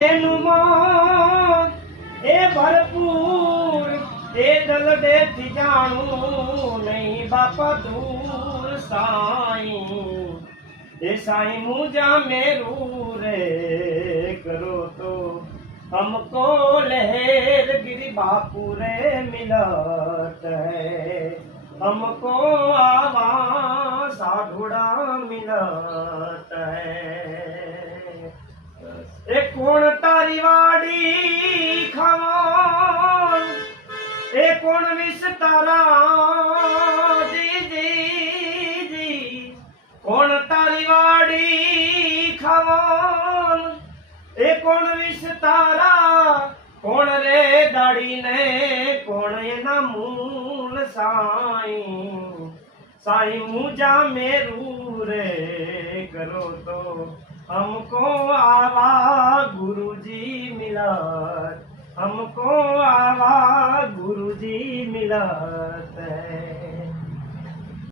એનું મન એ ભરપૂર એ દલદેથી જાણું નહીં બાપા દૂર સાईं એ साईं मुझा मेरू रे करो तो हमको लहर गिरी बापू रे मिलत है हमको आवाज साढ़ुड़ा मिलत है ए कोण तारी वाड़ी खावा ए कोण विस्तारा जी जी जी कोण तारी वाड़ी खावा ए कोण विस्तारा कोण रे दाड़ी ने कोण एना मूल साईं साईं मुझा मेरू रे करो तो हमको आवा गुरुजी मिलत हमको आवा गुरुजी मिलत है।